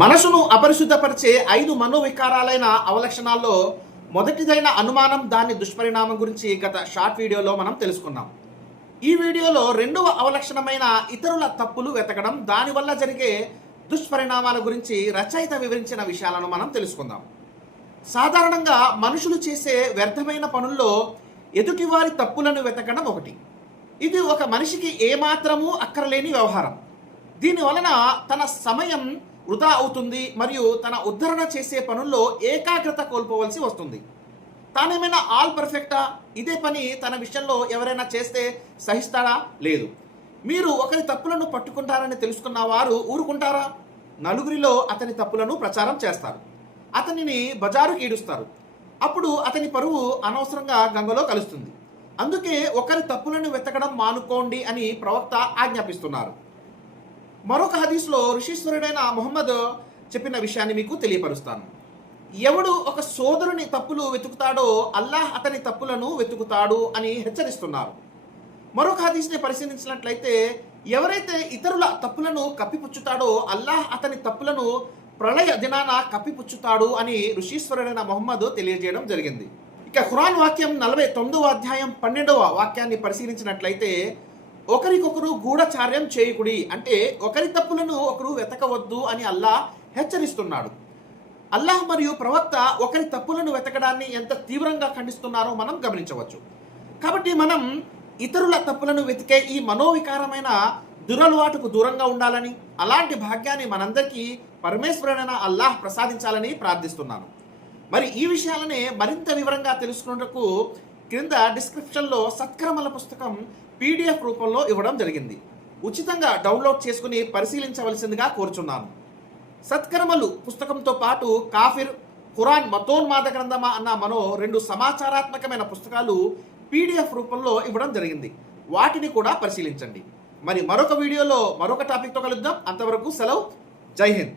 మనసును అపరిశుద్ధపరిచే ఐదు మనోవికారాలైన అవలక్షణాల్లో మొదటిదైన అనుమానం దాని దుష్పరిణామం గురించి గత షార్ట్ వీడియోలో మనం తెలుసుకున్నాం. ఈ వీడియోలో రెండవ అవలక్షణమైన ఇతరుల తప్పులు వెతకడం దానివల్ల జరిగే దుష్పరిణామాల గురించి రచయిత వివరించిన విషయాలను మనం తెలుసుకుందాం. సాధారణంగా మనుషులు చేసే వ్యర్థమైన పనుల్లో ఎదుటివారి తప్పులను వెతకడం ఒకటి. ఇది ఒక మనిషికి ఏమాత్రమూ అక్కరలేని వ్యవహారం. దీని వలన తన సమయం వృధా అవుతుంది మరియు తన ఉద్ధరణ చేసే పనుల్లో ఏకాగ్రత కోల్పోవలసి వస్తుంది. తానేమైనా ఆల్ పర్ఫెక్టా ఇదే పని తన విషయంలో ఎవరైనా చేస్తే సహిస్తాడా? లేదు. మీరు ఒకరి తప్పులను పట్టుకుంటారని తెలుసుకున్న వారు ఊరుకుంటారా? నలుగురిలో అతని తప్పులను ప్రచారం చేస్తారు. అతనిని బజారు ఈడుస్తారు. అప్పుడు అతని పరువు అనవసరంగా గంగలో కలుస్తుంది. అందుకే ఒకరి తప్పులను వెతకడం మానుకోండి అని ప్రవక్త ఆజ్ఞాపిస్తున్నారు. మరొక హదీస్లో ఋషీశ్వరుడైన మొహమ్మద్ చెప్పిన విషయాన్ని మీకు తెలియపరుస్తాను. ఎవడు ఒక సోదరుని తప్పులు వెతుకుతాడో అల్లాహ్ అతని తప్పులను వెతుకుతాడు అని హెచ్చరిస్తున్నారు. మరొక హదీస్ని పరిశీలించినట్లయితే ఎవరైతే ఇతరుల తప్పులను కప్పిపుచ్చుతాడో అల్లాహ్ అతని తప్పులను ప్రళయ దినాన కప్పిపుచ్చుతాడు అని ఋషీశ్వరుడైన మొహమ్మద్ తెలియజేయడం జరిగింది. ఇక ఖురాన్ వాక్యం నలభై తొమ్మిదవ అధ్యాయం పన్నెండవ వాక్యాన్ని పరిశీలించినట్లయితే ఒకరికొకరు గూఢచార్యం చేయకుడి. అంటే ఒకరి తప్పులను ఒకరు వెతకవద్దు అని అల్లాహ్ హెచ్చరిస్తున్నాడు. అల్లాహ్ మరియు ప్రవక్త ఒకరి తప్పులను వెతకడాన్ని ఎంత తీవ్రంగా ఖండిస్తున్నారో మనం గమనించవచ్చు. కాబట్టి మనం ఇతరుల తప్పులను వెతికే ఈ మనోవికారమైన దురలవాటుకు దూరంగా ఉండాలని అలాంటి భాగ్యాన్ని మనందరికీ పరమేశ్వరుడైన అల్లాహ్ ప్రసాదించాలని ప్రార్థిస్తున్నాను. మరి ఈ విషయాలనే మరింత వివరంగా తెలుసుకున్నటకు క్రింద డిస్క్రిప్షన్లో సత్కర్మల పుస్తకం పీడిఎఫ్ రూపంలో ఇవ్వడం జరిగింది. ఉచితంగా డౌన్లోడ్ చేసుకుని పరిశీలించవలసిందిగా కోరుచున్నాను. సత్కర్మలు పుస్తకంతో పాటు కాఫిర్ ఖురాన్ మతోన్మాద గ్రంథమా అన్న మనో రెండు సమాచారాత్మకమైన పుస్తకాలు పీడిఎఫ్ రూపంలో ఇవ్వడం జరిగింది. వాటిని కూడా పరిశీలించండి. మరి మరొక వీడియోలో మరొక టాపిక్తో కలుద్దాం. అంతవరకు సెలవు. జై హింద్.